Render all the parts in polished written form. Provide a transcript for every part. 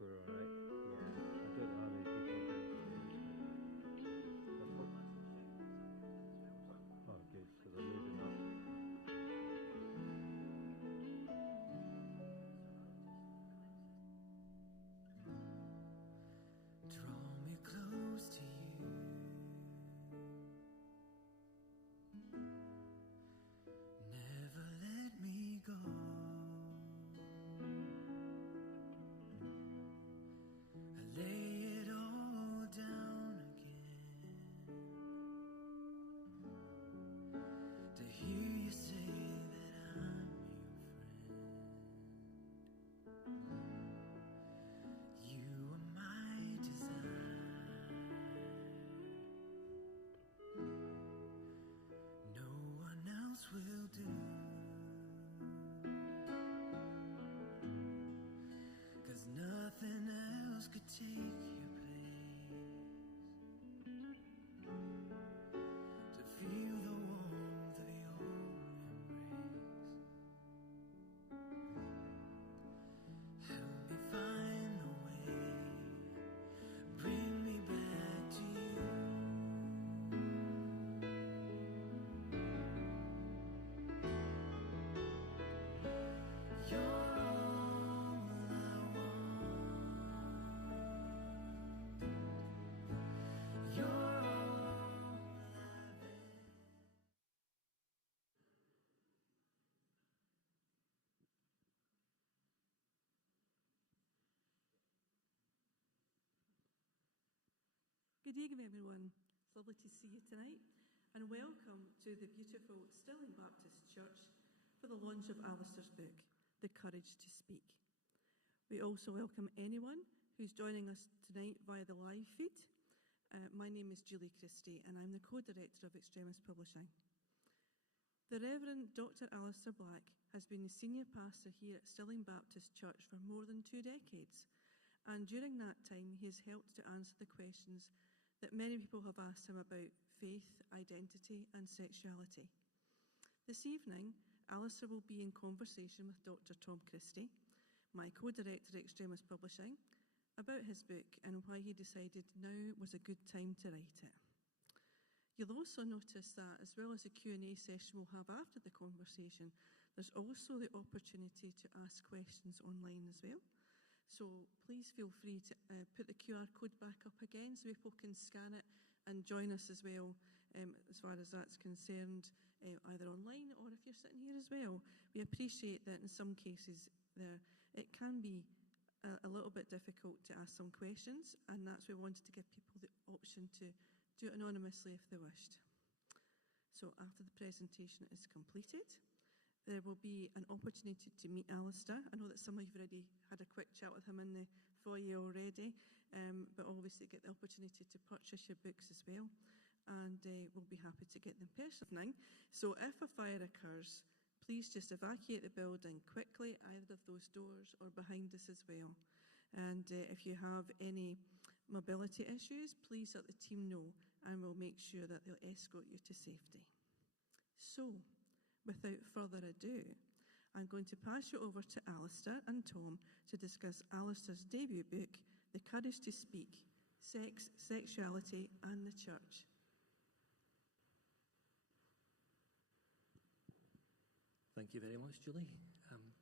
we're all right. Yeah, I don't know how many people are downstairs. Oh, good. So they're moving up. Draw me close to you. Never let me go. I lay it all down again to hear you say that I'm your friend. You are my desire. No one else will do. 'Cause nothing else could take your place. To feel the warmth of your embrace. Help me find the way. Bring me back to you. You're all I want. You're all I've ever. Good evening, everyone. It's lovely to see you tonight, and welcome to the beautiful Stirling Baptist Church for the launch of Alasdair's book, The Courage to Speak. We also welcome anyone who's joining us tonight via the live feed. My name is Julie Christie, and I'm the co-director of Extremis Publishing. The Reverend Dr. Alasdair Black has been the senior pastor here at Stirling Baptist Church for more than 2 decades, and during that time he has helped to answer the questions that many people have asked him about faith, identity and sexuality. This evening, Alasdair will be in conversation with Dr. Tom Christie, my co-director at Extremis Publishing, about his book and why he decided now was a good time to write it. You'll also notice that, as well as a Q&A session we'll have after the conversation, there's also the opportunity to ask questions online as well. So please feel free to put the QR code back up again so people can scan it and join us as well, as far as that's concerned, either online or if you're sitting here as well. We appreciate that in some cases it can be a little bit difficult to ask some questions, and that's why we wanted to give people the option to do it anonymously if they wished. So after the presentation is completed, there will be an opportunity to meet Alasdair. I know that some of you have already had a quick chat with him in the foyer already, but obviously get the opportunity to purchase your books as well, and we'll be happy to get them personally. So if a fire occurs, please just evacuate the building quickly, either of those doors or behind us as well. And if you have any mobility issues, please let the team know, and we'll make sure that they'll escort you to safety. So, without further ado, I'm going to pass you over to Alasdair and Tom to discuss Alasdair's debut book, The Courage to Speak, Sex, Sexuality and the Church. Thank you very much, Julie.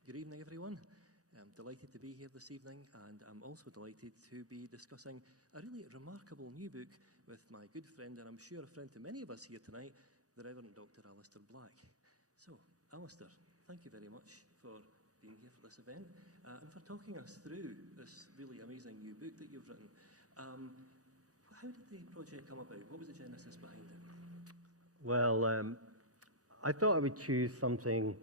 Good evening, everyone. I'm delighted to be here this evening, and I'm also delighted to be discussing a really remarkable new book with my good friend, and I'm sure a friend to many of us here tonight, the Reverend Dr. Alasdair Black. So, Alasdair, thank you very much for being here for this event and for talking us through this really amazing new book that you've written. How did the project come about? What was the genesis behind it? Well, I thought I would choose something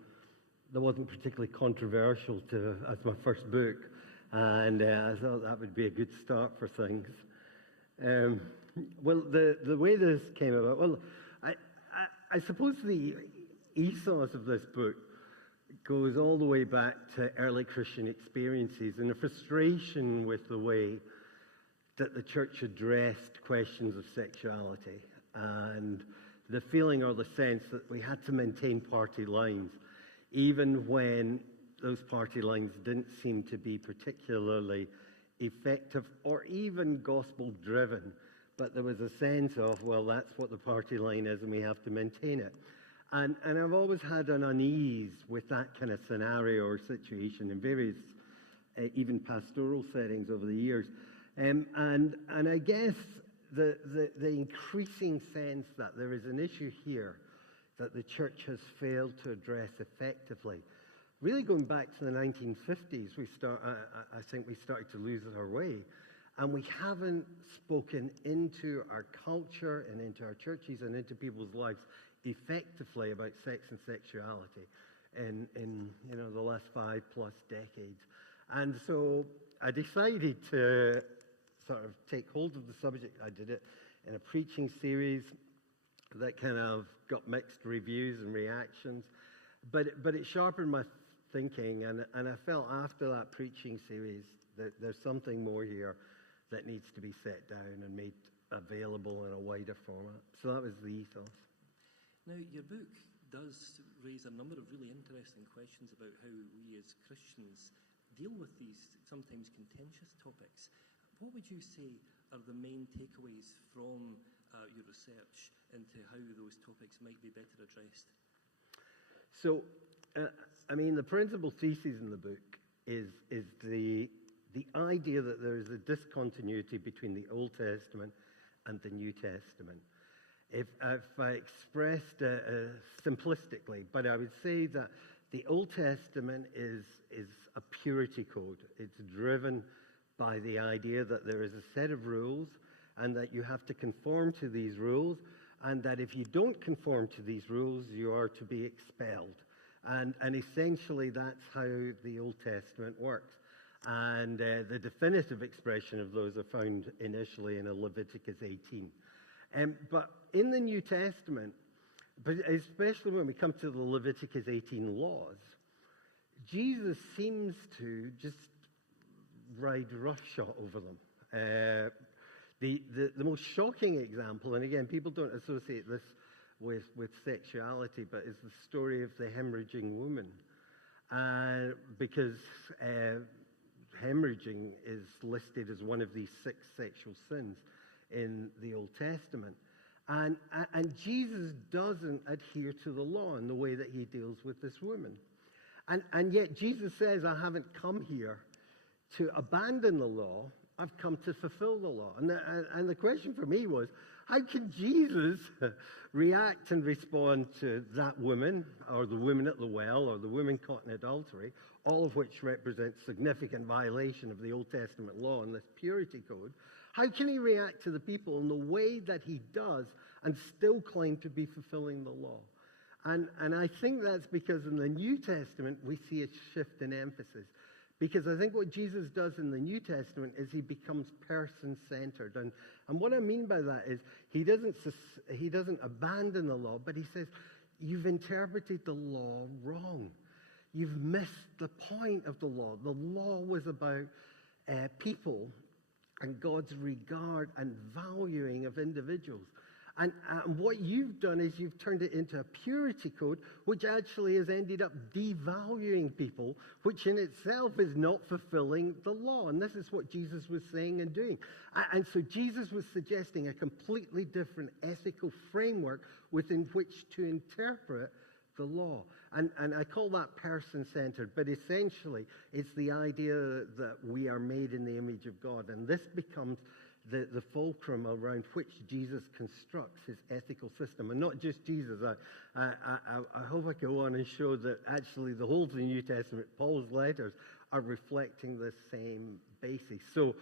that wasn't particularly controversial as my first book, and I thought that would be a good start for things. Well, the way this came about, well, I suppose the ethos of this book goes all the way back to early Christian experiences and a frustration with the way that the church addressed questions of sexuality, and the feeling or the sense that we had to maintain party lines, even when those party lines didn't seem to be particularly effective or even gospel-driven, but there was a sense of, well, that's what the party line is and we have to maintain it. And I've always had an unease with that kind of scenario or situation in various, even pastoral settings over the years. And I guess the increasing sense that there is an issue here that the church has failed to address effectively. Really going back to the 1950s, I think we started to lose our way. And we haven't spoken into our culture and into our churches and into people's lives effectively about sex and sexuality in the last 5+ decades. And so I decided to sort of take hold of the subject. I did it in a preaching series that kind of got mixed reviews and reactions, but it sharpened my thinking, and I felt after that preaching series that there's something more here that needs to be set down and made available in a wider format. So that was the ethos. Now, your book does raise a number of really interesting questions about how we as Christians deal with these sometimes contentious topics. What would you say are the main takeaways from your research into how those topics might be better addressed? So, the principal thesis in the book is the idea that there is a discontinuity between the Old Testament and the New Testament. If I expressed simplistically, but I would say that the Old Testament is a purity code. It's driven by the idea that there is a set of rules and that you have to conform to these rules, and that if you don't conform to these rules, you are to be expelled. And essentially, that's how the Old Testament works. And the definitive expression of those are found initially in Leviticus 18. But in the New Testament, but especially when we come to the Leviticus 18 laws, Jesus seems to just ride roughshod over them. The most shocking example, and again, people don't associate this with sexuality, but is the story of the hemorrhaging woman. Because hemorrhaging is listed as one of these 6 sexual sins in the Old Testament. And Jesus doesn't adhere to the law in the way that he deals with this woman. And yet Jesus says, I haven't come here to abandon the law, I've come to fulfill the law. And the question for me was, how can Jesus react and respond to that woman, or the woman at the well, or the woman caught in adultery, all of which represent significant violation of the Old Testament law and this purity code? How can he react to the people in the way that he does and still claim to be fulfilling the law? And I think that's because in the New Testament we see a shift in emphasis. Because I think what Jesus does in the New Testament is he becomes person-centered. And what I mean by that is he doesn't abandon the law, but he says, you've interpreted the law wrong. You've missed the point of the law. The law was about people and God's regard and valuing of individuals. And what you've done is you've turned it into a purity code, which actually has ended up devaluing people, which in itself is not fulfilling the law. And this is what Jesus was saying and doing. And so Jesus was suggesting a completely different ethical framework within which to interpret the law. And I call that person-centered, but essentially it's the idea that we are made in the image of God. And this becomes the fulcrum around which Jesus constructs his ethical system. And not just Jesus. I hope I go on and show that actually the whole of the New Testament, Paul's letters, are reflecting the same basis. So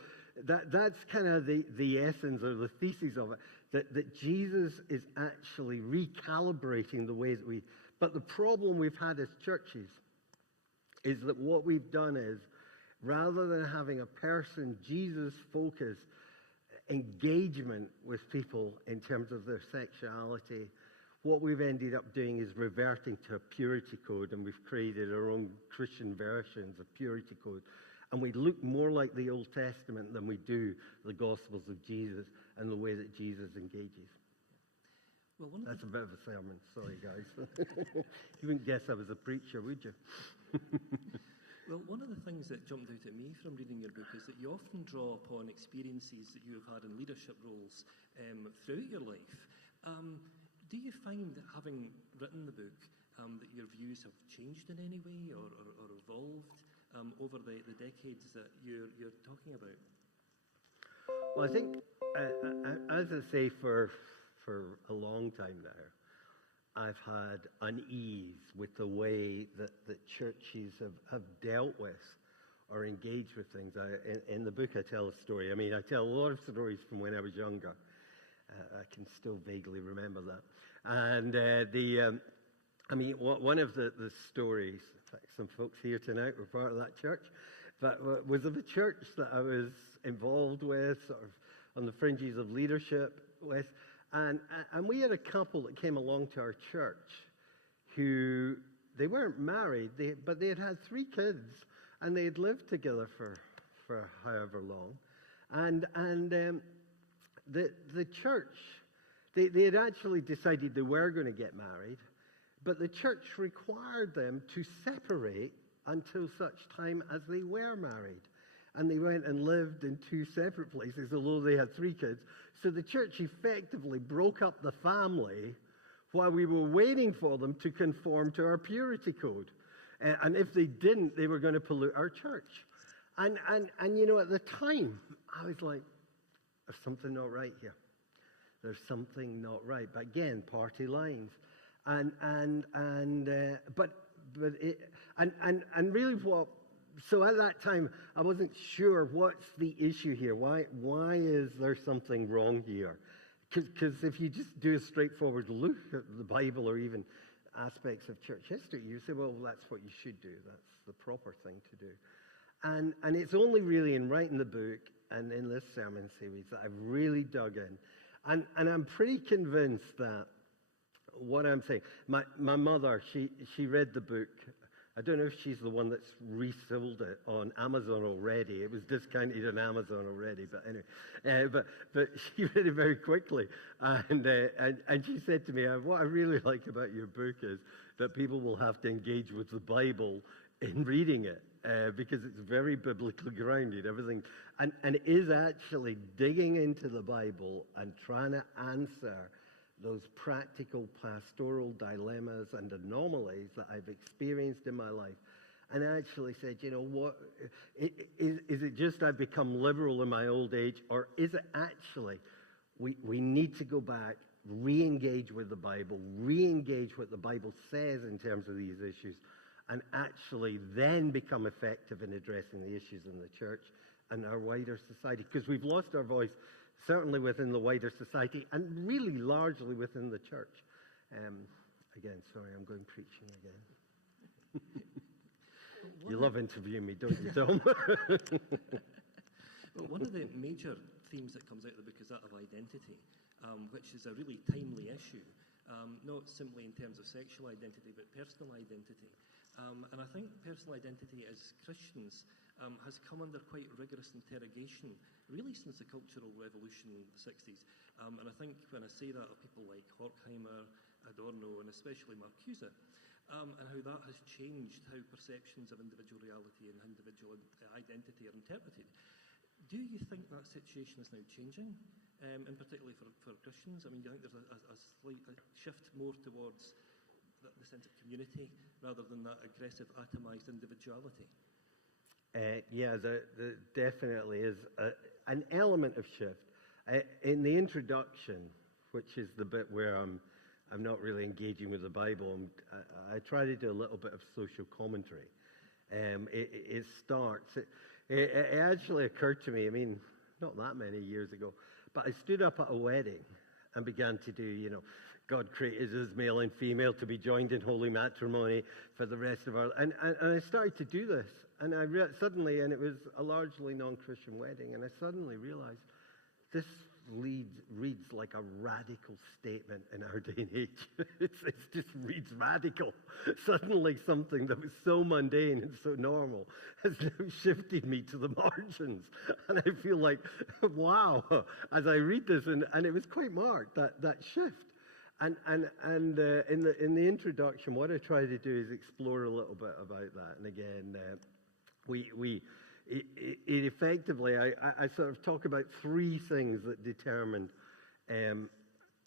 that's kind of the essence or the thesis of it, that Jesus is actually recalibrating the way that we... But the problem we've had as churches is that what we've done is, rather than having a person, Jesus-focused engagement with people in terms of their sexuality, what we've ended up doing is reverting to a purity code, and we've created our own Christian versions of purity code. And we look more like the Old Testament than we do the Gospels of Jesus and the way that Jesus engages. Well, that's a bit of a sermon. Sorry, guys. You wouldn't guess I was a preacher, would you? Well, one of the things that jumped out at me from reading your book is that you often draw upon experiences that you have had in leadership roles throughout your life. Do you find that having written the book, that your views have changed in any way or evolved over the decades that you're talking about? Well, I think, as I say, for a long time now, I've had unease with the way that churches have dealt with or engaged with things. In the book, I tell a story. I mean, I tell a lot of stories from when I was younger. I can still vaguely remember that. And one of the stories, in fact, some folks here tonight were part of that church, but was of a church that I was involved with, sort of on the fringes of leadership with. And we had a couple that came along to our church who, they weren't married, but they had had 3 kids, and they had lived together for however long. And the church, they had actually decided they were going to get married, but the church required them to separate until such time as they were married. And they went and lived in 2 separate places, although they had 3 kids. So the church effectively broke up the family while we were waiting for them to conform to our purity code. And if they didn't, they were going to pollute our church. And you know, at the time, I was like, there's something not right here. There's something not right. But again, party lines. And really what... So at that time, I wasn't sure what's the issue here. Why is there something wrong here? Because if you just do a straightforward look at the Bible or even aspects of church history, you say, well, that's what you should do. That's the proper thing to do. And it's only really in writing the book and in this sermon series that I've really dug in. And I'm pretty convinced that what I'm saying, my mother, she read the book. I don't know if she's the one that's resold it on Amazon already. It was discounted on Amazon already, but anyway. But she read it very quickly, and she said to me, "What I really like about your book is that people will have to engage with the Bible in reading it because it's very biblically grounded. Everything, and it is actually digging into the Bible and trying to answer those practical pastoral dilemmas and anomalies that I've experienced in my life." And I actually said, you know what, is it just I've become liberal in my old age, or is it actually we need to go back, re-engage with the Bible, re-engage what the Bible says in terms of these issues, and actually then become effective in addressing the issues in the church and our wider society? Because we've lost our voice, certainly within the wider society, and really largely within the church. Again, sorry, I'm going preaching again. You love interviewing me, don't you, Tom? Well, one of the major themes that comes out of the book is that of identity, which is a really timely issue, not simply in terms of sexual identity, but personal identity. And I think personal identity as Christians has come under quite rigorous interrogation, really since the Cultural Revolution in the 60s. And I think when I say that of people like Horkheimer, Adorno, and especially Marcuse, and how that has changed how perceptions of individual reality and individual identity are interpreted. Do you think that situation is now changing, and particularly for Christians? I mean, do you think there's a slight shift more towards the sense of community rather than that aggressive atomized individuality? Yeah, there definitely is an element of shift. In the introduction, which is the bit where I'm not really engaging with the Bible, I try to do a little bit of social commentary. It starts, it actually occurred to me, I mean, not that many years ago, but I stood up at a wedding and began to do, you know, God created us male and female to be joined in holy matrimony for the rest of our... And I started to do this, and I suddenly, and it was a largely non-Christian wedding, and I suddenly realized this reads like a radical statement in our day and age. It just reads radical. Suddenly something that was so mundane and so normal has now shifted me to the margins. And I feel like, wow, as I read this, and it was quite marked, that shift. And in the introduction, what I try to do is explore a little bit about that. And again, It effectively, I sort of talk about three things that determined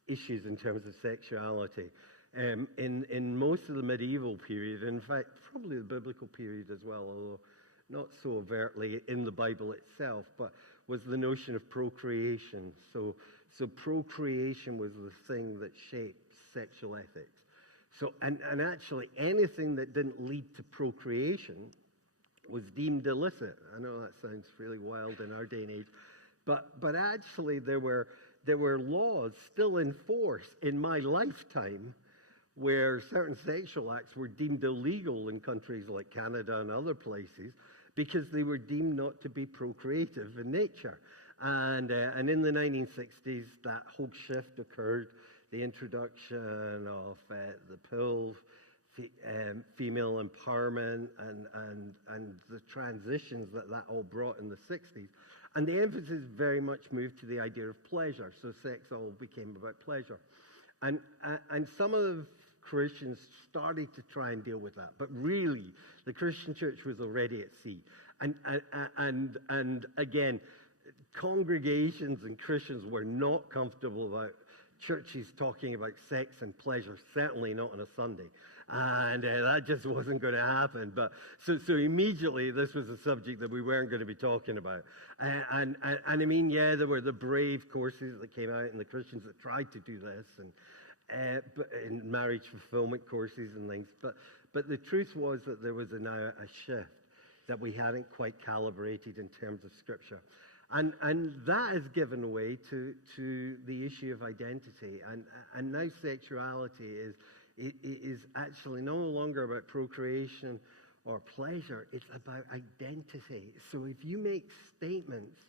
issues in terms of sexuality. In most of the medieval period, in fact, probably the biblical period as well, although not so overtly in the Bible itself, but was the notion of procreation. So procreation was the thing that shaped sexual ethics. So, and actually anything that didn't lead to procreation was deemed illicit. I know that sounds really wild in our day and age, but actually there were laws still in force in my lifetime where certain sexual acts were deemed illegal in countries like Canada and other places because they were deemed not to be procreative in nature. And in the 1960s, that whole shift occurred, the introduction of the pill, female empowerment, and the transitions that all brought in the 60s. And the emphasis very much moved to the idea of pleasure. So sex all became about pleasure. And some of the Christians started to try and deal with that. But really, the Christian church was already at sea. And again, congregations and Christians were not comfortable about churches talking about sex and pleasure, certainly not on a Sunday. And that just wasn't going to happen. But so immediately, this was a subject that we weren't going to be talking about. And I mean, yeah, there were the brave courses that came out and the Christians that tried to do this, and marriage fulfillment courses and things. But the truth was that there was now a shift that we hadn't quite calibrated in terms of Scripture. And that has given way to the issue of identity. And now sexuality is actually no longer about procreation or pleasure. It's about identity. So if you make statements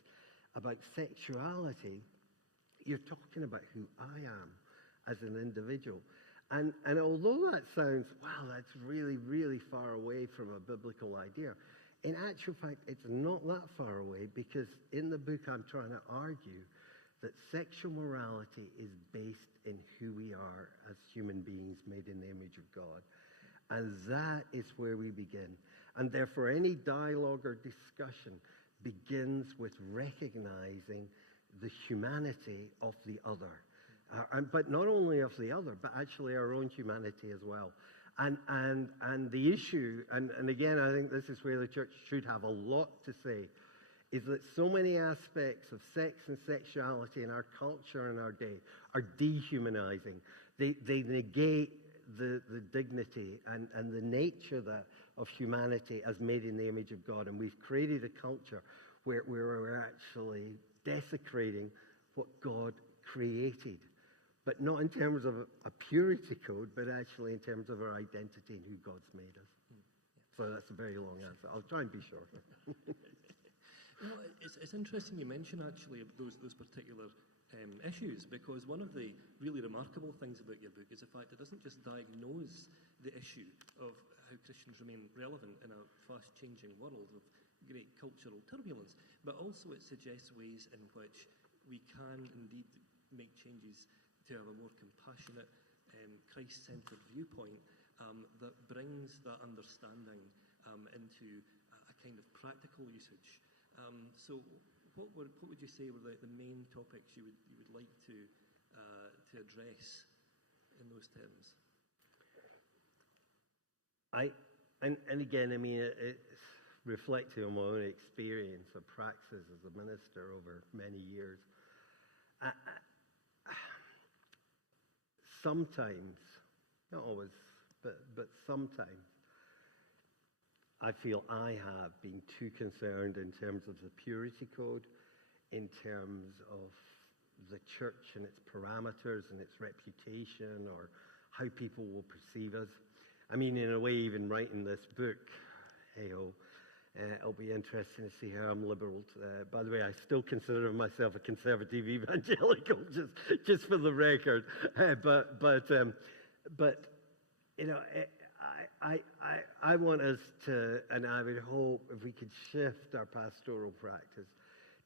about sexuality, you're talking about who I am as an individual. And although that sounds, wow, that's really, really far away from a biblical idea, in actual fact, it's not that far away, because in the book I'm trying to argue that sexual morality is based in who we are as human beings made in the image of God. And that is where we begin. And therefore, any dialogue or discussion begins with recognizing the humanity of the other. But not only of the other, but actually our own humanity as well. And the issue, and again, I think this is where the church should have a lot to say, is that so many aspects of sex and sexuality in our culture and our day are dehumanizing. They negate the dignity and the nature of humanity as made in the image of God. And we've created a culture where we're actually desecrating what God created. But not in terms of a purity code, but actually in terms of our identity and who God's made us. So that's a very long answer. I'll try and be shorter. Well, it's interesting you mention actually those particular issues, because one of the really remarkable things about your book is the fact it doesn't just diagnose the issue of how Christians remain relevant in a fast-changing world of great cultural turbulence, but also it suggests ways in which we can indeed make changes to have a more compassionate, Christ-centred viewpoint that brings that understanding into a kind of practical usage. So what would you say were the main topics you would like to address in those terms? And again, I mean, it's reflecting on my own experience of praxis as a minister over many years. Sometimes, not always, but sometimes, I feel I have been too concerned in terms of the purity code, in terms of the church and its parameters and its reputation, or how people will perceive us. I mean, in a way, even writing this book, hey-ho, it'll be interesting to see how I'm liberal. By the way, I still consider myself a conservative evangelical, just for the record. But you know, I want us to, and I would hope if we could shift our pastoral practice,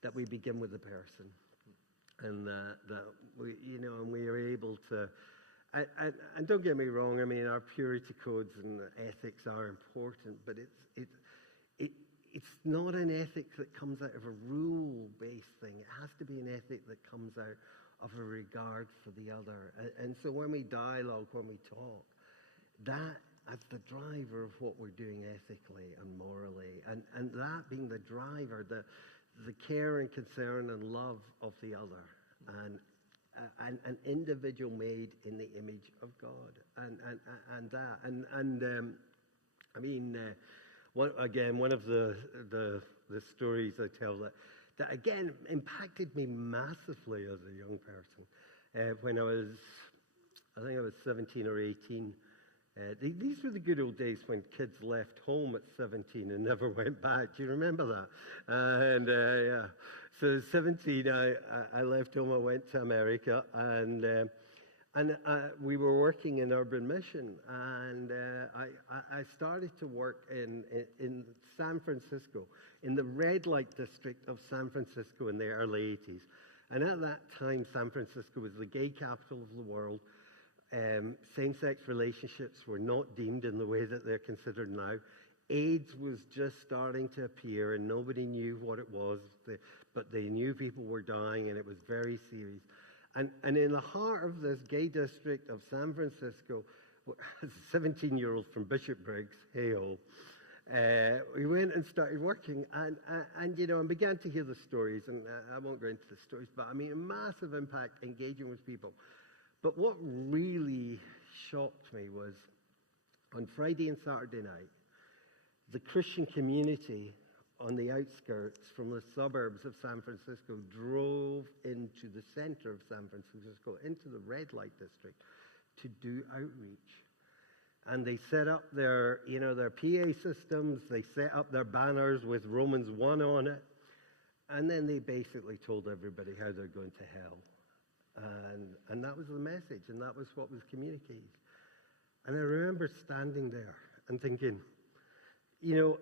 that we begin with the person, and that we, you know, and we are able to. And don't get me wrong. I mean, our purity codes and ethics are important, but it's not an ethic that comes out of a rule-based thing. It has to be an ethic that comes out of a regard for the other. And so when we dialogue, when we talk, that as the driver of what we're doing ethically and morally, and that being the driver, the care and concern and love of the other, and an individual made in the image of God, and that, I mean, one of the stories I tell that again impacted me massively as a young person when I think I was 17 or 18. These were the good old days when kids left home at 17 and never went back. Do you remember that? Yeah. So 17, I left home. I went to America, and we were working in urban mission, and I started to work in San Francisco, in the red light district of San Francisco in the early 80s. And at that time, San Francisco was the gay capital of the world. Same-sex relationships were not deemed in the way that they're considered now. AIDS was just starting to appear, and nobody knew what it was, but they knew people were dying, and it was very serious. And in the heart of this gay district of San Francisco, as a 17-year-old from Bishop Briggs, hey-ho, we went and started working, and you know, and began to hear the stories, and I won't go into the stories, but I mean, a massive impact engaging with people. But what really shocked me was on Friday and Saturday night, the Christian community on the outskirts from the suburbs of San Francisco drove into the center of San Francisco, into the red light district, to do outreach. And they set up their PA systems, they set up their banners with Romans 1 on it, and then they basically told everybody how they're going to hell. And that was the message, and that was what was communicated. And I remember standing there and thinking, you know,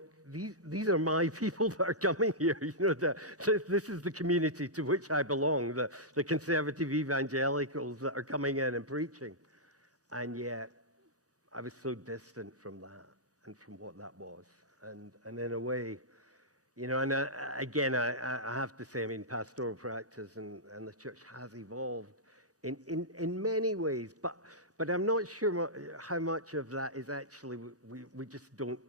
these are my people that are coming here. You know, this is the community to which I belong, the conservative evangelicals that are coming in and preaching. And yet, I was so distant from that and from what that was. And in a way, you know, and again, I have to say, I mean, pastoral practice and the church has evolved in many ways, but I'm not sure how much of that is actually, we just don't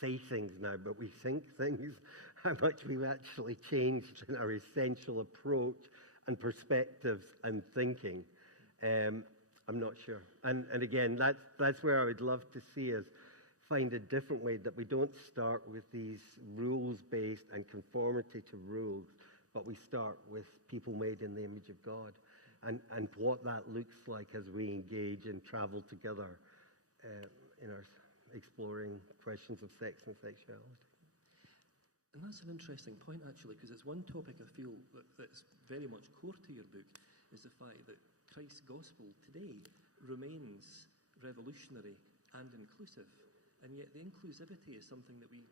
say things now, but we think things, how much we've actually changed in our essential approach and perspectives and thinking. I'm not sure. And again, that's where I would love to see us find a different way, that we don't start with these rules-based and conformity to rules, but we start with people made in the image of God, and what that looks like as we engage and travel together in our exploring questions of sex and sexuality. And that's an interesting point, actually, because it's one topic I feel that's very much core to your book, is the fact that Christ's gospel today remains revolutionary and inclusive. And yet the inclusivity is something that we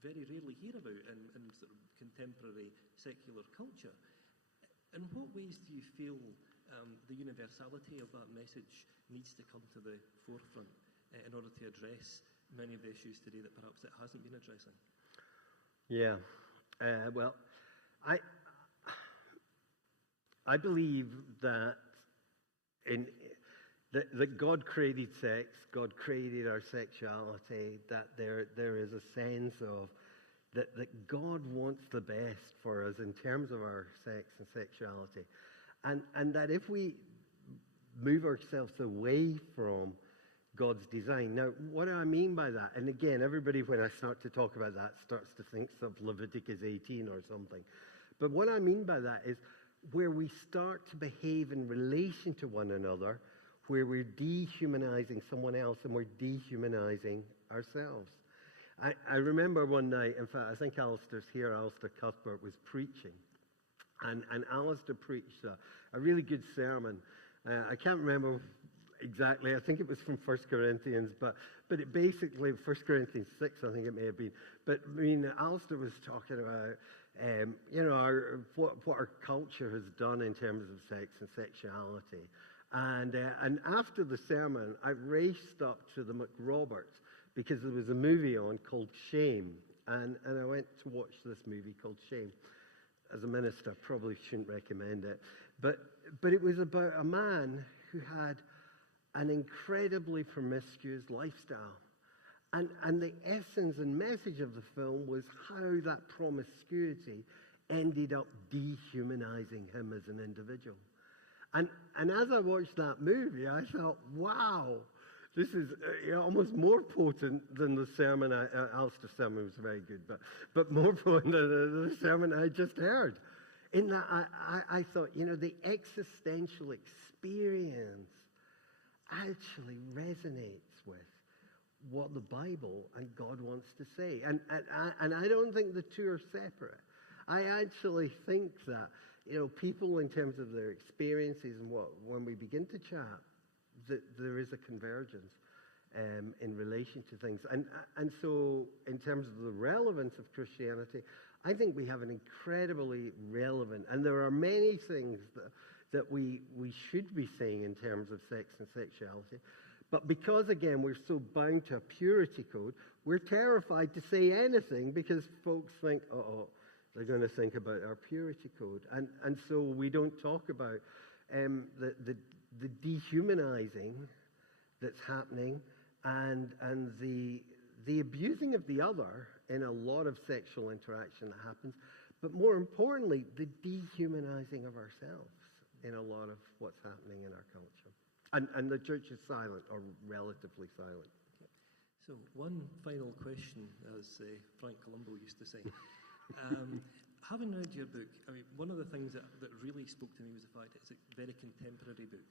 very rarely hear about in sort of contemporary secular culture. In what ways do you feel the universality of that message needs to come to the forefront in order to address many of the issues today that perhaps it hasn't been addressing? Yeah, well, I believe that that God created sex, God created our sexuality, that there is a sense of that God wants the best for us in terms of our sex and sexuality. And that if we move ourselves away from God's design. Now, what do I mean by that? And again, everybody, when I start to talk about that, starts to think of Leviticus 18 or something. But what I mean by that is where we start to behave in relation to one another, where we're dehumanizing someone else and we're dehumanizing ourselves. I remember one night, in fact, I think Alasdair's here, Alasdair Cuthbert was preaching. And Alasdair preached a really good sermon. I can't remember exactly, I think it was from 1 Corinthians, but it basically, 1 Corinthians 6, I think it may have been. But I mean, Alasdair was talking about, you know, what our culture has done in terms of sex and sexuality. And after the sermon, I raced up to the McRoberts because there was a movie on called Shame. and I went to watch this movie called Shame. As a minister, probably shouldn't recommend it, but it was about a man who had an incredibly promiscuous lifestyle. And the essence and message of the film was how that promiscuity ended up dehumanizing him as an individual. And as I watched that movie, I thought, wow, this is almost more potent than the sermon. Alasdair's sermon was very good, but more potent than the sermon I just heard. In that, I thought, the existential experience actually resonates with what the Bible and God wants to say. And I don't think the two are separate. I actually think that, people in terms of their experiences and when we begin to chat, that there is a convergence in relation to things. And so in terms of the relevance of Christianity, I think we have an incredibly relevant, and there are many things that we should be saying in terms of sex and sexuality. But because, again, we're so bound to a purity code, we're terrified to say anything because folks think, they're going to think about our purity code. And so we don't talk about the dehumanizing that's happening and the abusing of the other in a lot of sexual interaction that happens. But more importantly, the dehumanizing of ourselves in a lot of what's happening in our culture. And the church is silent, or relatively silent. So one final question, as Frank Columbo used to say. Having read your book, one of the things that really spoke to me was the fact it's a very contemporary book.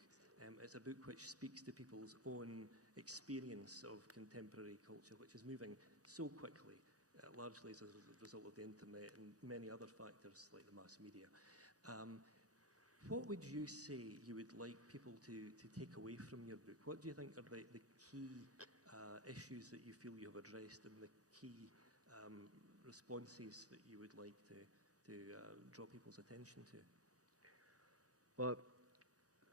It's a book which speaks to people's own experience of contemporary culture, which is moving so quickly, largely as a result of the internet and many other factors like the mass media. What would you say you would like people to take away from your book? What do you think are the key issues that you feel you have addressed and the key responses that you would like to draw people's attention to? Well,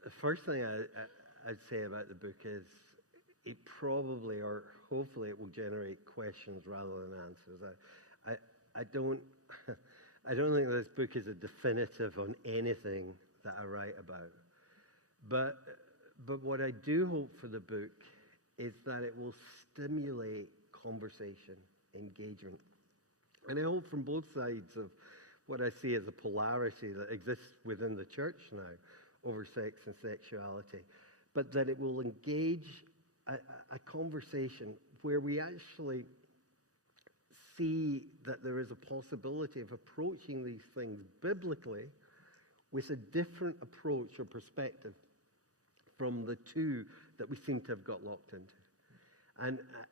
the first thing I'd say about the book is it probably, or hopefully, it will generate questions rather than answers. I don't think this book is a definitive on anything that I write about. But what I do hope for the book is that it will stimulate conversation, engagement. And I hope from both sides of what I see as a polarity that exists within the church now over sex and sexuality, but that it will engage a conversation where we actually see that there is a possibility of approaching these things biblically with a different approach or perspective from the two that we seem to have got locked into.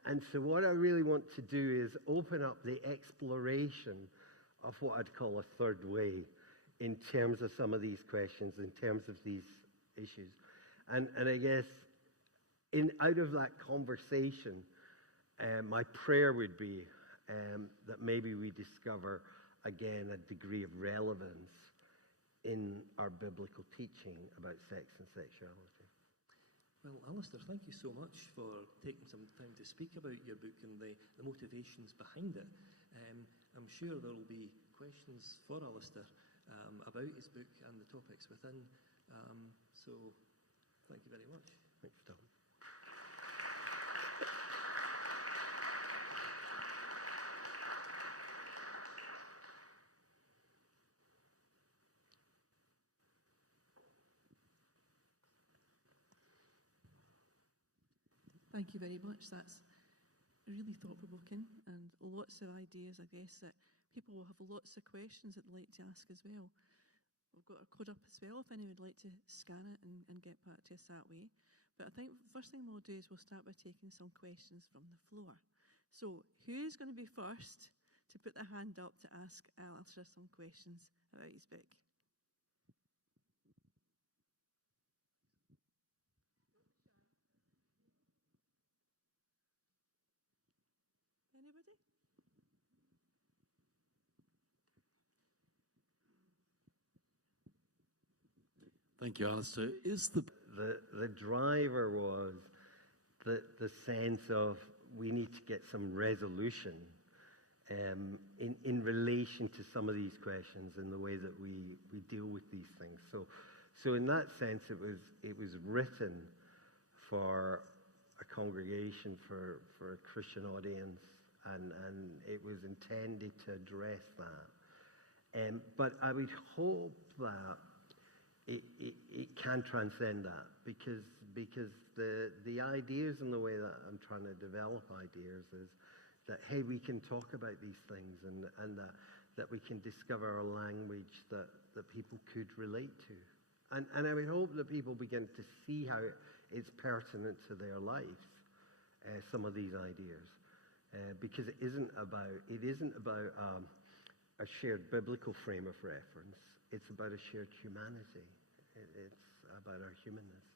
And so what I really want to do is open up the exploration of what I'd call a third way in terms of some of these questions, in terms of these issues. And I guess out of that conversation, my prayer would be that maybe we discover, again, a degree of relevance in our biblical teaching about sex and sexuality. Well, Alasdair, thank you so much for taking some time to speak about your book and the motivations behind it. I'm sure there will be questions for Alasdair about his book and the topics within. So thank you very much. Thanks, Tom. Thank you very much. That's really thought-provoking and lots of ideas, I guess, that people will have lots of questions that they'd like to ask as well. We've got our code up as well if anyone would like to scan it and get back to us that way. But I think the first thing we'll do is we'll start by taking some questions from the floor. So who's going to be first to put their hand up to ask Alasdair some questions about his book? Anybody? Thank you, Alasdair. The driver was the sense of we need to get some resolution in relation to some of these questions and the way that we deal with these things. So in that sense, it was written for a congregation, for a Christian audience, and it was intended to address that. But I would hope that it can transcend that, because the ideas and the way that I'm trying to develop ideas is that, hey, we can talk about these things, and that we can discover a language that people could relate to. And I would hope that people begin to see how it's pertinent to their lives, some of these ideas. Because it isn't about a shared biblical frame of reference. It's about a shared humanity. It's about our humanness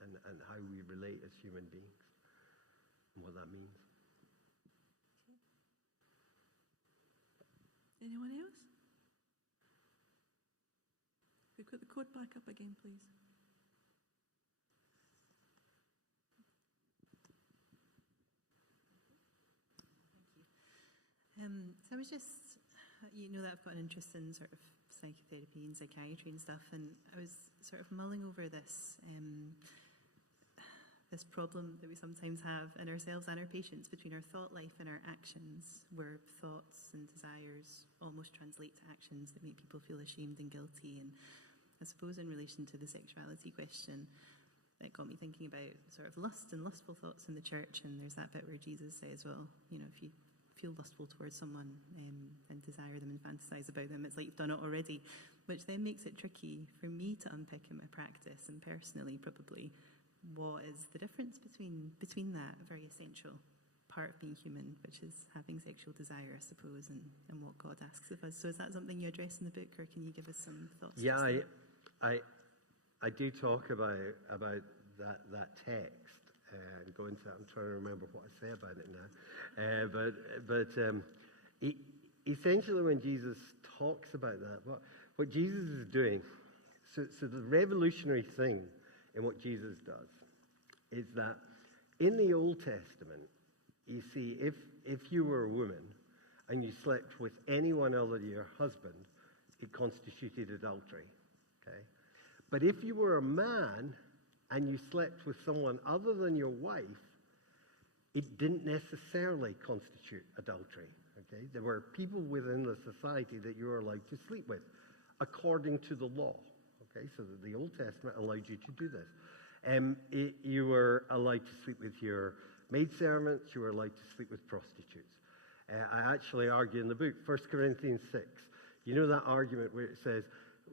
and how we relate as human beings and what that means. Anyone else? Could we put the code back up again, please? So I was just, you know that I've got an interest in sort of psychotherapy and psychiatry and stuff, and I was sort of mulling over this this problem that we sometimes have in ourselves and our patients between our thought life and our actions, where thoughts and desires almost translate to actions that make people feel ashamed and guilty. And I suppose in relation to the sexuality question, it got me thinking about sort of lust and lustful thoughts in the church, and there's that bit where Jesus says, well, you know, if you feel lustful towards someone and desire them and fantasize about them, it's like you've done it already, which then makes it tricky for me to unpick in my practice, and personally probably what is the difference between that very essential part of being human, which is having sexual desire, I suppose, and what God asks of us. So is that something you address in the book, or can you give us some thoughts? Yeah, I do talk about that text and go into it. I'm trying to remember what I say about it now. Essentially, when Jesus talks about that, what Jesus is doing, so the revolutionary thing in what Jesus does is that in the Old Testament, you see, if you were a woman and you slept with anyone other than your husband, it constituted adultery. Okay? But if you were a man and you slept with someone other than your wife, it didn't necessarily constitute adultery. Okay? There were people within the society that you were allowed to sleep with according to the law. Okay? So the Old Testament allowed you to do this. You were allowed to sleep with your maidservants. You were allowed to sleep with prostitutes. I actually argue in the book, 1 Corinthians 6. You know that argument where it says,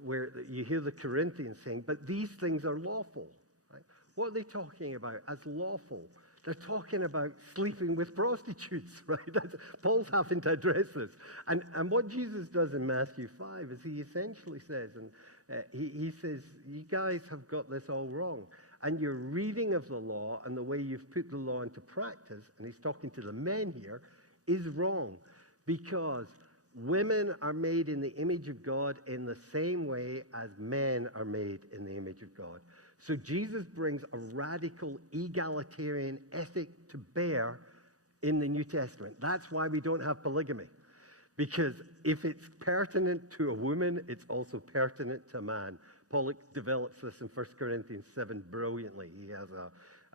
where you hear the Corinthians saying, but these things are lawful. Right? What are they talking about as lawful? They're talking about sleeping with prostitutes, right? Paul's having to address this. And what Jesus does in Matthew 5 is he essentially says, he says, you guys have got this all wrong. And your reading of the law and the way you've put the law into practice, and he's talking to the men here, is wrong. Because women are made in the image of God in the same way as men are made in the image of God. So Jesus brings a radical egalitarian ethic to bear in the New Testament. That's why we don't have polygamy. Because if it's pertinent to a woman, it's also pertinent to a man. Paul develops this in 1 Corinthians 7 brilliantly. He has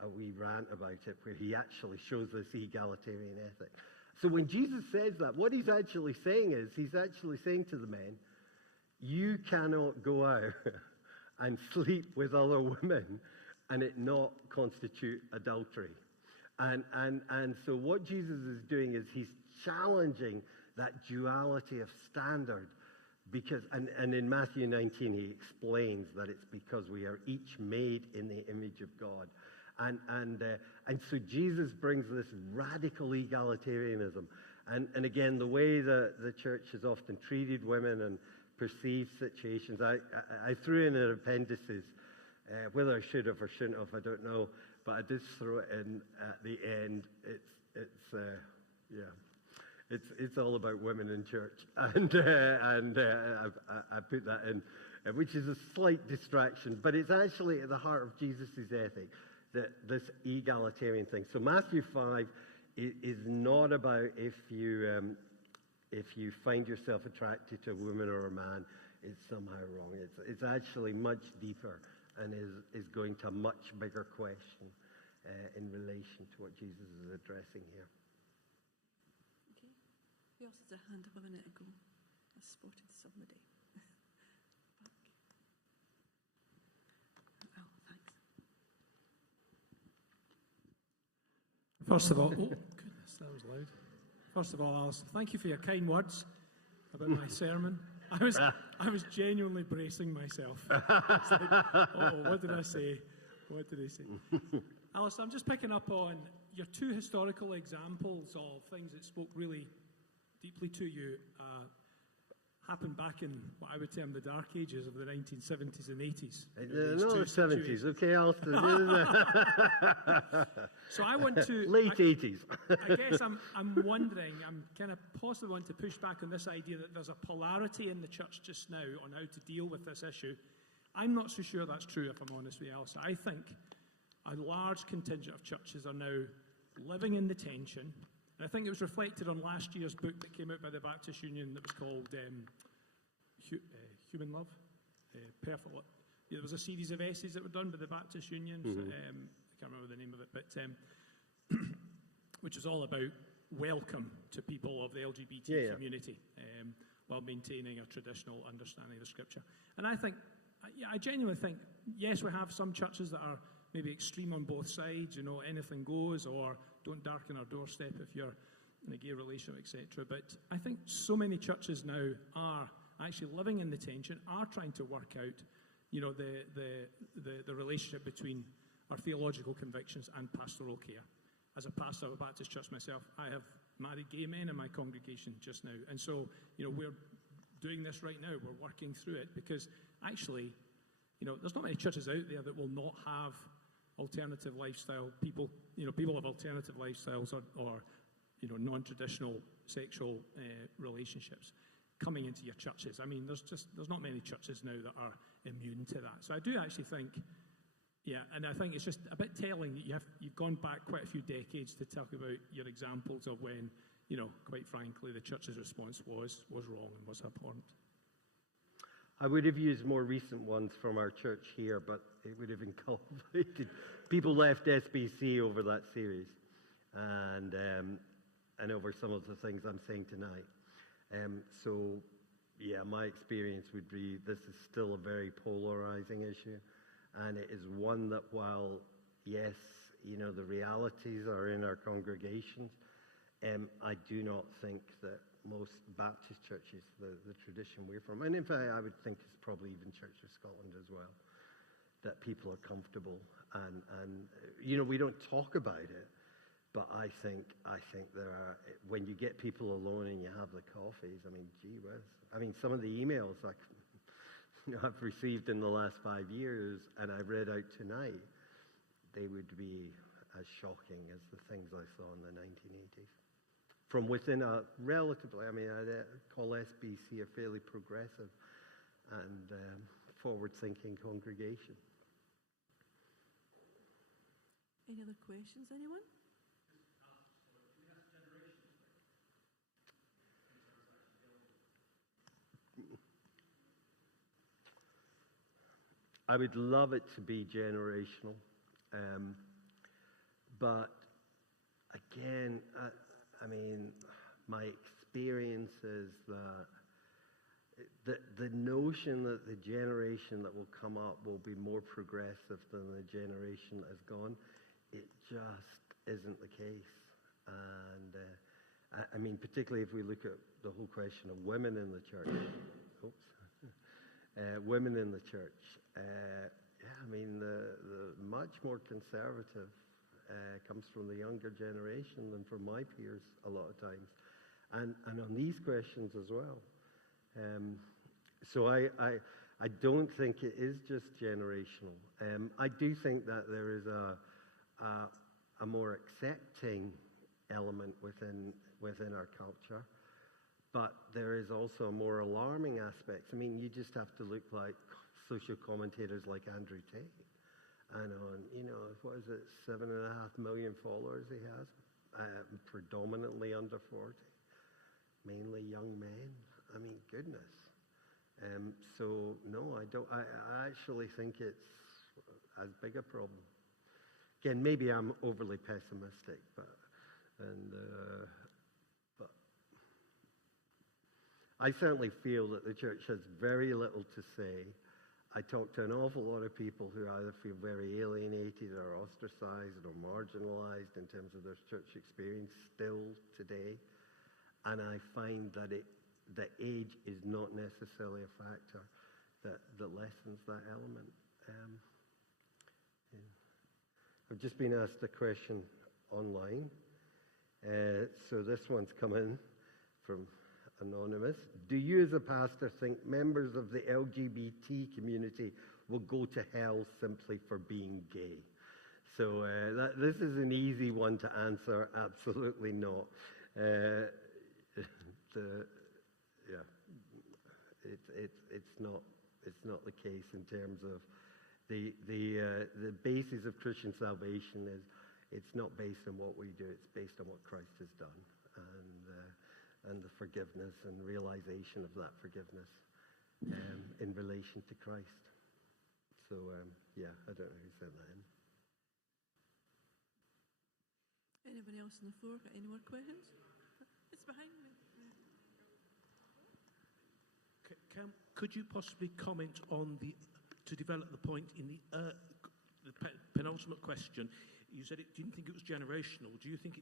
a wee rant about it where he actually shows this egalitarian ethic. So when Jesus says that, what he's actually saying is, he's actually saying to the men, you cannot go out and sleep with other women and it not constitute adultery. And so what Jesus is doing is he's challenging that duality of standard. Because, and in Matthew 19, he explains that it's because we are each made in the image of God. And so Jesus brings this radical egalitarianism. And again, the way that the church has often treated women and perceived situations, I threw in an appendices. Whether I should have or shouldn't have, I don't know. But I did throw it in at the end. It's all about women in church, and I put that in, which is a slight distraction, but it's actually at the heart of Jesus' ethic, that this egalitarian thing. So Matthew 5 is not about if you if you find yourself attracted to a woman or a man, it's somehow wrong. It's actually much deeper and is going to a much bigger question in relation to what Jesus is addressing here. Okay. Who else has a hand up a minute ago? I spotted somebody. Back. Oh, thanks. First of all, oh, goodness, that was loud. First of all, Alice, thank you for your kind words about my sermon. I was genuinely bracing myself. It's like, oh, what did I say? What did I say? Alice, I'm just picking up on your two historical examples of things that spoke really deeply to you. Happened back in what I would term the dark ages of the 1970s and 80s. No, the 70s. Okay, Alistair. So I want to... Late 80s. I guess I'm wondering, I'm kind of possibly want to push back on this idea that there's a polarity in the church just now on how to deal with this issue. I'm not so sure that's true, if I'm honest with you, Alistair. I think a large contingent of churches are now living in the tension. And I think it was reflected on last year's book that came out by the Baptist Union that was called Human Love. Perfect. There was a series of essays that were done by the Baptist Union. I can't remember the name of it, but which is all about welcome to people of the LGBT community while maintaining a traditional understanding of the Scripture. And I think, I genuinely think, yes, we have some churches that are maybe extreme on both sides, anything goes, or don't darken our doorstep if you're in a gay relationship, etc. But I think so many churches now are actually living in the tension, are trying to work out, the relationship between our theological convictions and pastoral care. As a pastor of a Baptist church myself, I have married gay men in my congregation just now. And so, we're doing this right now. We're working through it because actually, there's not many churches out there that will not have alternative lifestyle people, people of alternative lifestyles or non-traditional sexual relationships coming into your churches. I mean, there's not many churches now that are immune to that. So I do actually think, and I think it's just a bit telling that you've gone back quite a few decades to talk about your examples of when, quite frankly, the church's response was wrong and was abhorrent. I would have used more recent ones from our church here, but it would have inculcated. People left SBC over that series and over some of the things I'm saying tonight. My experience would be this is still a very polarizing issue, and it is one that while, yes, the realities are in our congregations, I do not think that most Baptist churches, the tradition we're from, and in fact I would think it's probably even Church of Scotland as well, that people are comfortable and we don't talk about it, but I think there are, when you get people alone and you have the coffees, I mean, gee whiz. I mean, some of the emails I've received in the last 5 years and I read out tonight, they would be as shocking as the things I saw in the 1980s. From within a relatively, I call SBC a fairly progressive and forward-thinking congregation. Any other questions, anyone? I would love it to be generational, but again, my experience is that the notion that the generation that will come up will be more progressive than the generation that has gone, it just isn't the case. And particularly if we look at the whole question of women in the church. Women in the church. The much more conservative comes from the younger generation than from my peers a lot of times, and on these questions as well. So I don't think it is just generational. I do think that there is a more accepting element within our culture, but there is also a more alarming aspect. I mean, you just have to look like social commentators like Andrew Tate. And on, what is it, 7.5 million followers he has, predominantly under 40. mainly young men. I mean, goodness. So no, I don't. I actually think it's as big a problem. Again, maybe I'm overly pessimistic, but I certainly feel that the church has very little to say. I talk to an awful lot of people who either feel very alienated or ostracized or marginalized in terms of their church experience still today. And I find that age is not necessarily a factor that lessens that element. Yeah. I've just been asked a question online. So this one's come in from Anonymous. Do you as a pastor think members of the LGBT community will go to hell simply for being gay? So this is an easy one to answer. Absolutely not. It's not the case in terms of the basis of Christian salvation is it's not based on what we do. It's based on what Christ has done and the forgiveness and realization of that forgiveness in relation to Christ. So I don't know who said that in. Anyone else on the floor got any more questions? It's behind me. Could you possibly comment on to develop the point in the penultimate question? You said you didn't think it was generational. Do you think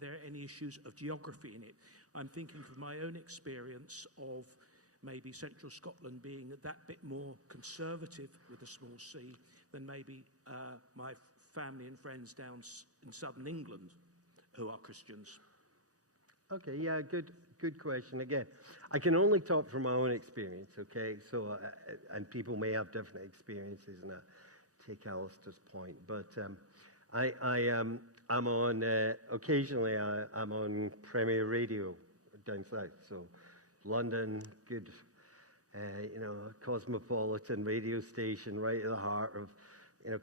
there are any issues of geography in it? I'm thinking from my own experience of maybe central Scotland being that bit more conservative with a small c than maybe my family and friends down in southern England who are Christians. Okay, yeah, good question. Again, I can only talk from my own experience, okay? So, and people may have different experiences, and I take Alasdair's point. But I'm on, occasionally I'm on Premier Radio down south. So London, good, cosmopolitan radio station right at the heart of,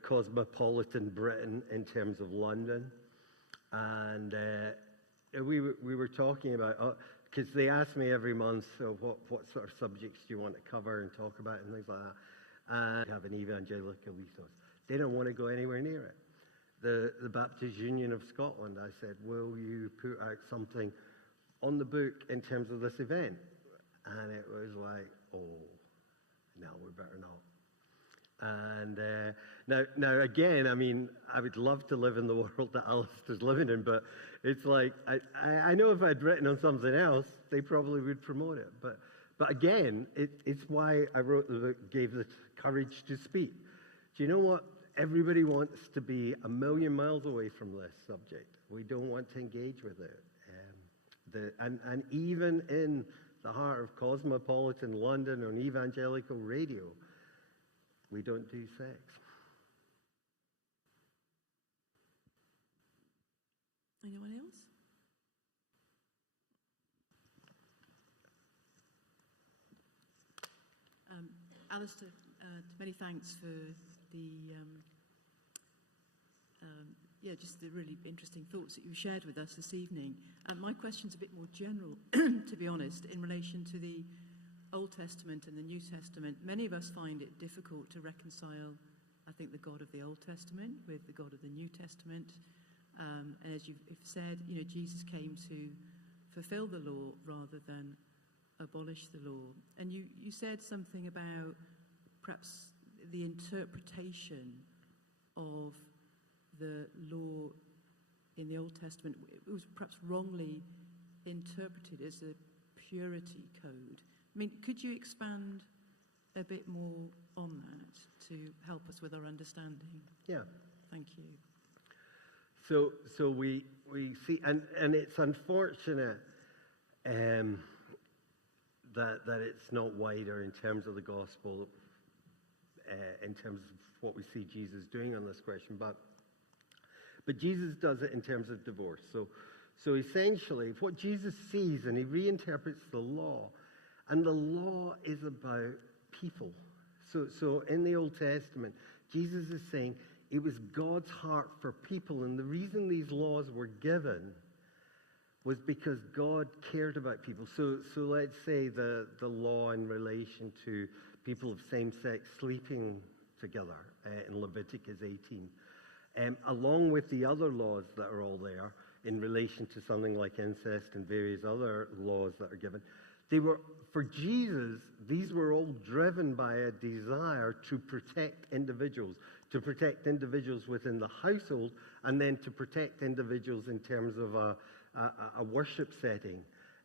cosmopolitan Britain in terms of London. And we were talking about, because they ask me every month, so what sort of subjects do you want to cover and talk about and things like that. And have an evangelical ethos. They don't want to go anywhere near it. The Baptist Union of Scotland, I said, will you put out something on the book in terms of this event? And it was like, oh, no, we better not. And now again, I mean, I would love to live in the world that Alasdair's living in, but it's like, I know if I'd written on something else, they probably would promote it. But again, it's why I wrote the book, Gave the Courage to Speak. Do you know what? Everybody wants to be a million miles away from this subject. We don't want to engage with it. And even in the heart of cosmopolitan London on evangelical radio, we don't do sex. Anyone else? Alasdair, many thanks for the just the really interesting thoughts that you shared with us this evening. My question's a bit more general, to be honest, in relation to the Old Testament and the New Testament. Many of us find it difficult to reconcile, I think, the God of the Old Testament with the God of the New Testament. And as you've said, Jesus came to fulfill the law rather than abolish the law. And you said something about perhaps the interpretation of the law in the Old Testament. It was perhaps wrongly interpreted as a purity code. I mean, could you expand a bit more on that to help us with our understanding? Yeah. Thank you. So we see, and it's unfortunate that it's not wider in terms of the gospel, in terms of what we see Jesus doing on this question, but Jesus does it in terms of divorce. So essentially, what Jesus sees, and he reinterprets the law, and the law is about people. So in the Old Testament, Jesus is saying it was God's heart for people, and the reason these laws were given was because God cared about people. So let's say the law in relation to people of same-sex sleeping together in Leviticus 18, along with the other laws that are all there in relation to something like incest and various other laws that are given, they were, for Jesus, these were all driven by a desire to protect individuals within the household, and then to protect individuals in terms of a worship setting.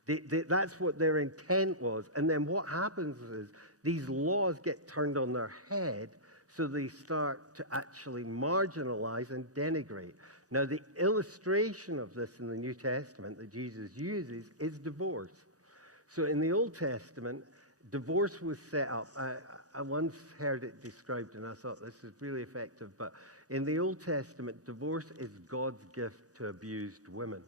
That's what their intent was. And then what happens is these laws get turned on their head, so they start to actually marginalize and denigrate. Now, the illustration of this in the New Testament that Jesus uses is divorce. So in the Old Testament, divorce was set up. I once heard it described, and I thought this is really effective, but in the Old Testament, divorce is God's gift to abused women.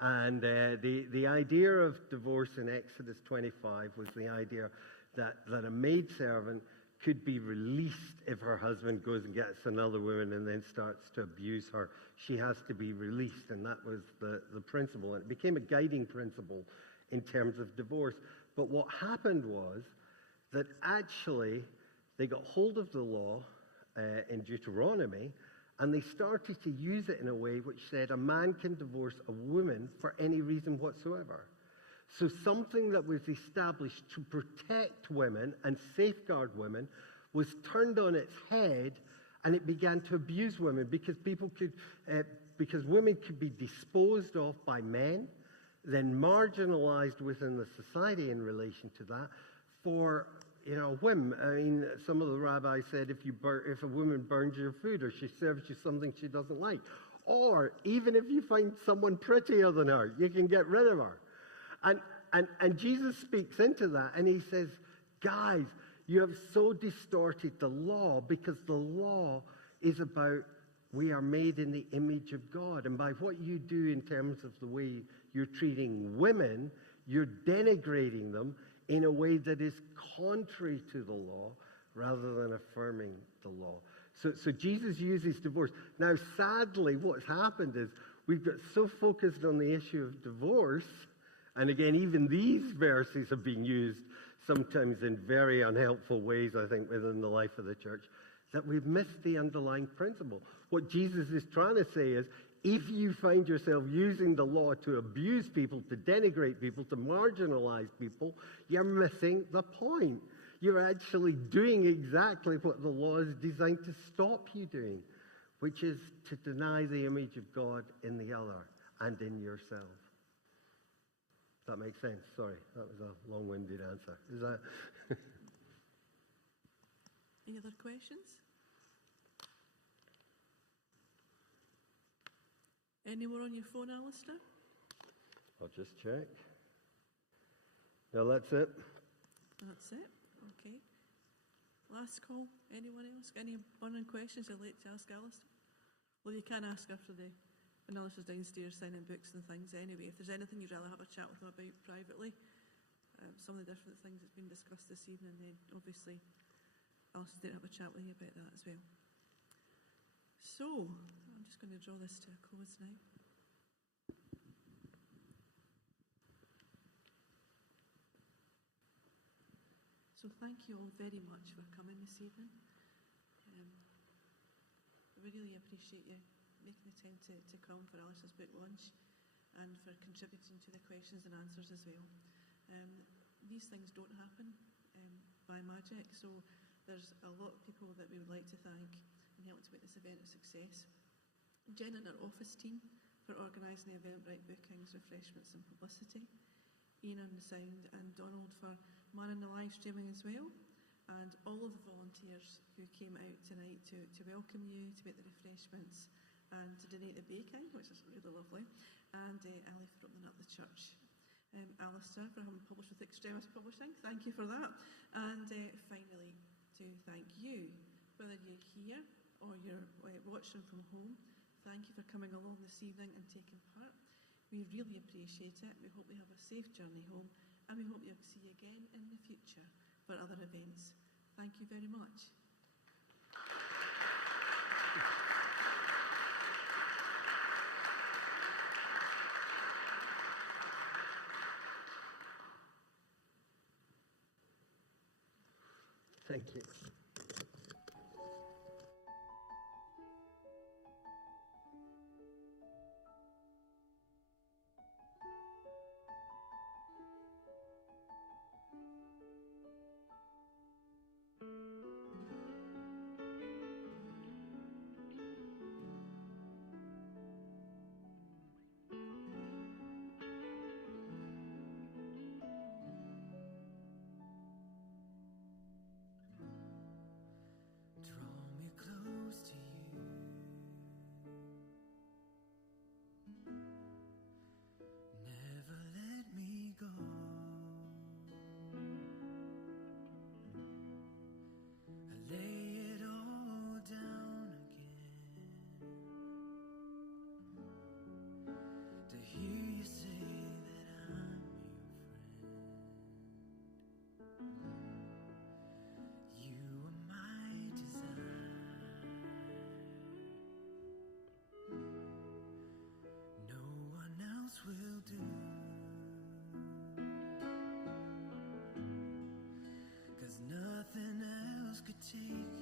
And the idea of divorce in Exodus 25 was the idea that a maidservant could be released if her husband goes and gets another woman and then starts to abuse her. She has to be released, and that was the principle. And it became a guiding principle in terms of divorce. But what happened was that actually they got hold of the law in Deuteronomy, and they started to use it in a way which said a man can divorce a woman for any reason whatsoever. So something that was established to protect women and safeguard women was turned on its head, and it began to abuse women because women could be disposed of by men, then marginalized within the society in relation to that for whim. I mean, some of the rabbis said if a woman burns your food or she serves you something she doesn't like, or even if you find someone prettier than her, you can get rid of her. And Jesus speaks into that, and he says, guys, you have so distorted the law, because the law is about we are made in the image of God. And by what you do in terms of the way you're treating women, you're denigrating them in a way that is contrary to the law rather than affirming the law. So Jesus uses divorce. Now, sadly, what's happened is we've got so focused on the issue of divorce, and again, even these verses have been used sometimes in very unhelpful ways, I think, within the life of the church, that we've missed the underlying principle. What Jesus is trying to say is, if you find yourself using the law to abuse people, to denigrate people, to marginalize people, you're missing the point. You're actually doing exactly what the law is designed to stop you doing, which is to deny the image of God in the other and in yourself. Does that make sense? Sorry, that was a long-winded answer. Is that? Any other questions? Any more on your phone, Alasdair? I'll just check. No, that's it. That's it. Okay. Last call. Anyone else? Any burning questions you'd like to ask Alasdair? Well, you can ask after the analysis downstairs, signing books and things anyway. If there's anything you'd rather have a chat with them about privately, some of the different things that's been discussed this evening, then obviously Alasdair have a chat with you about that as well. So, I'm just going to draw this to a close now. So thank you all very much for coming this evening. We really appreciate you making the time to come for Alice's book launch and for contributing to the questions and answers as well. These things don't happen by magic, so there's a lot of people that we would like to thank in helping to make this event a success. Jen and her office team for organising the Eventbrite bookings, refreshments and publicity. Ian on the sound, and Donald for manning the live streaming as well. And all of the volunteers who came out tonight to welcome you, to make the refreshments and to donate the baking, which is really lovely. And Ali for opening up the church. Alasdair for having published with Extremis Publishing, thank you for that. And finally, to thank you, whether you're here or you're watching from home, thank you for coming along this evening and taking part. We really appreciate it. We hope you have a safe journey home, and we hope you'll see you again in the future for other events. Thank you very much. Thank you. Draw me close to you. Never let me go. I lay it all down again to hear you say that I'm your friend. You are my desire. No one else will do. 'Cause nothing else could take